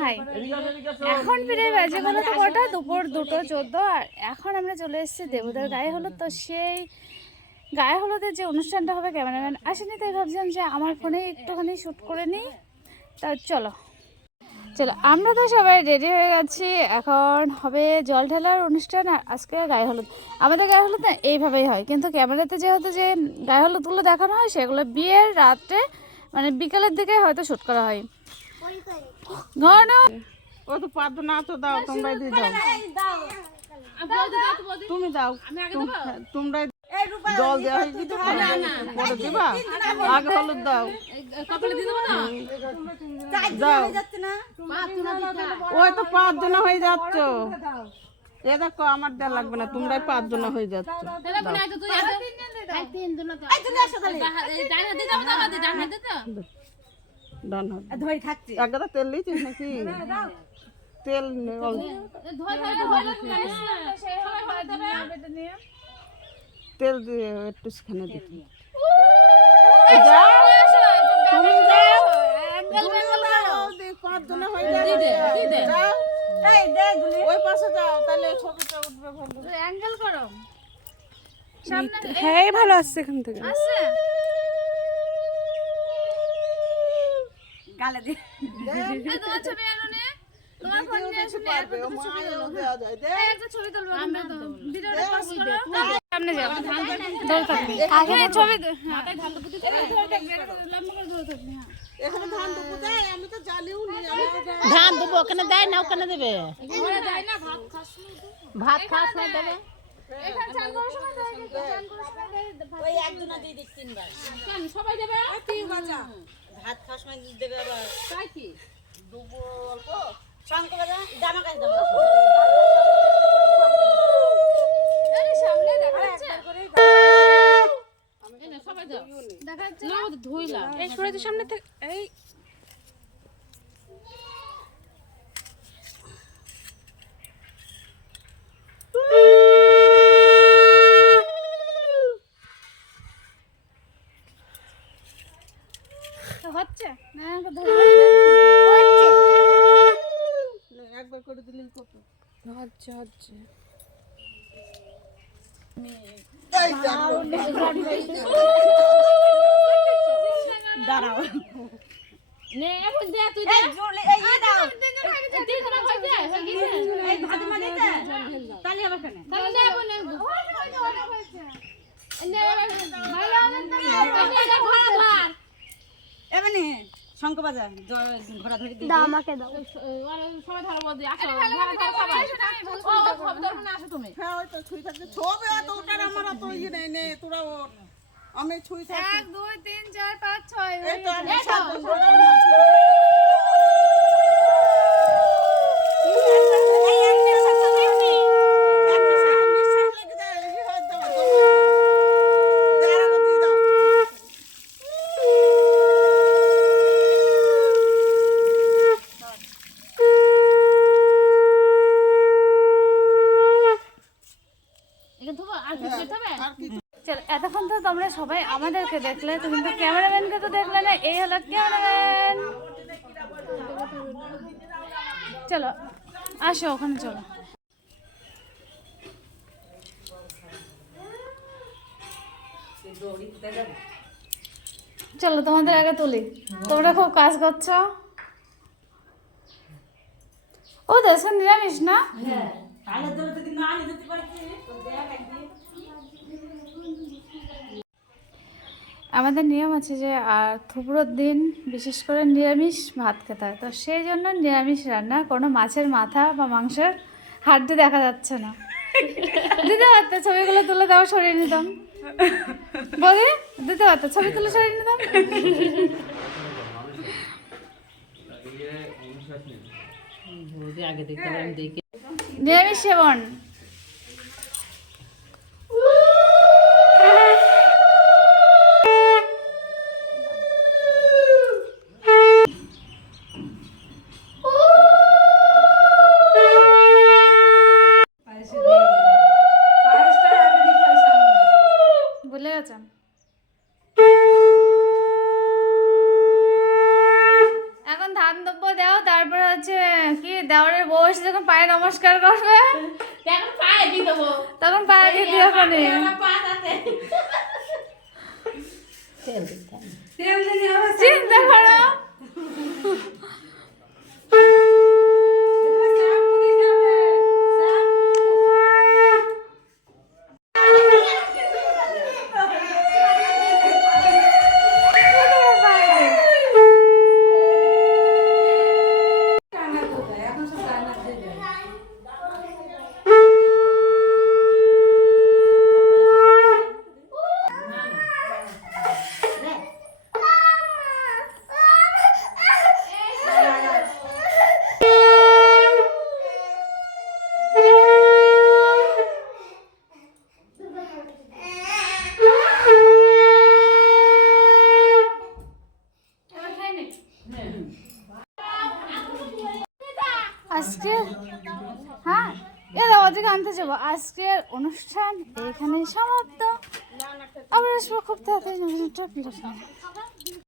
High. এখন প্রায় বাজে গেলো তো কটা? দুপুর দুটো চোদ্দ। আর এখন আমরা চলে এসেছি দেবতার গায়ে হলুদ। তো সেই গায়ে হলুদের যে অনুষ্ঠানটা হবে ক্যামেরাম্যান আসেনি তাই ভাবছিলাম যে আমার ফোনে একটুখানি শ্যুট করে নিই। তা চলো। চলো আমরা তো সবাই রেডি হয়ে গেছি। এখন হবে জল ঢালার অনুষ্ঠান আর আজকে গায়ে হলুদ। আমাদের গায়ে হলুদ না এইভাবেই হয়। কিন্তু ক্যামেরাতে যেহেতু যে গায়ে হলুদগুলো দেখানো হয় সেগুলো বিয়ের রাত্রে মানে বিকালের দিকে হয়তো শ্যুট করা হয়। ঘন ও তো পারতো না তো দাও তোমরাই দিয়ে দাও। তুমি দাও হ্যাঁ, তোমরাই জল দেওয়া হয়ে গেছে পরে দিবা? আগে হলুদ দাও। দাও। ওই তো পাঁচ জন হয়ে যাচ্ছ। এ দেখো আমার দেওয়া লাগবে না তোমরাই পাঁচ জন হয়ে যাচ্ছ। ডান হাত ধরে থাকছে এক গাদা তেল নাকি? তেল নে, তেল দিয়ে একটু সেখানে দিতে যাও। তুমি হয়ে যাও। ওই পাশে যাও তাহলে ছবিটা উঠবে ভালো। অ্যাঙ্গেল করো। হ্যাঁ ভালো আসছে এখান থেকে। আসছে? গালে দে। তোমার ছবি আনো নে। তোমার ফোন নিয়ে আসো নে পারবে ও মায়েও দেওয়া যায় দে একটা ছবি তুলবো আমরা তো ভিডিওটা পজ করো। সামনে যাও দৌড় থাকবে। আগে ছবি মাথায় ঢাল দিতে লম্বা করে দৌড় থাকবে হ্যাঁ। এখানে ধান দেয় আমি তো নি। ধান দেবো ওখানে দেয় না ওখানে দেবে। না ভাত খাস ভাত সময় দেবে। সময় দেয় ভাত দেবে খাওয়ার সময় দেবে আবার তাই কি? শঙ্কর বাজা জামা কাজ দেবো সামনে দেখা যাচ্ছে। ধুইলাম। এই সরে সামনে থেকে এই হচ্ছে না হচ্ছে একবার করে দিলেই কত? হচ্ছে হচ্ছে দাঁড়াও। নে এখন দে তুই এই জুলি এই এই দাও। তুই তোরা কই দে এই ভাত মানে দে তালি আবার কেন তাহলে দে বলে নে ভালো হবে তো ঘোড়া ধর এমনি শঙ্কর বাজা ঘোড়া ধরে দিই আমাকে দাও। সবাই ধরবো দি আসো। সবাই। সব ধরবো না আসো তুমি। হ্যাঁ ওই তো ছুঁই থাকছে। ছবি অত ওটার আমার ইয়ে নেই নে তোরা ওর। আমি ছুঁই থাকছি। এক দুই তিন চার পাঁচ ছয় এই তো আমি এই তো। সাতজন ধরে আমি আছি। একটা সারা নিঃশ্বাস লেগে যায়, এই হয়ে যাবে, দম। দে আর একটা দিয়ে দাও। এখানে ধোবো আর কিছু যেতে হবে আর কি চলো এতক্ষণ তো তোমরা সবাই আমাদেরকে দেখলে, তুমি তো ক্যামেরাম্যানকে তো দেখলে না, এই হলো ক্যামেরাম্যান। চলো, আসো ওখানে, চলো। চলো, তোমাদের আগে তুলি। তোমরা খুব কাজ করছ? ও দেশে নিরামিষ না? আলের ধরে যদি না আনি দিতে তো দেখ একদিন। আমাদের নিয়ম আছে যে আর থুবড়োর দিন বিশেষ করে নিরামিষ ভাত খেতে হয়। তো সেই জন্য নিরামিষ রান্না কোনো মাছের মাথা বা মাংসের হাড্ডি দেখা যাচ্ছে না। দিতে পারতে ছবিগুলো তুলে দাও সরিয়ে নিতাম। বলি দিতে পারতে ছবি তুলে সরিয়ে নিতাম? নিরামিষ সেবন এসে যখন পায়ে নমস্কার করবে তখন পায়ে দিয়ে দেবো। তখন পায়ে দিয়ে দেবো ওখানে। চিন্তা করো। আজকে হ্যাঁ এরা ওদিকে আনতে যাব আজকের অনুষ্ঠান এখানে সমাপ্ত আবার আসব খুব তাড়াতাড়ি।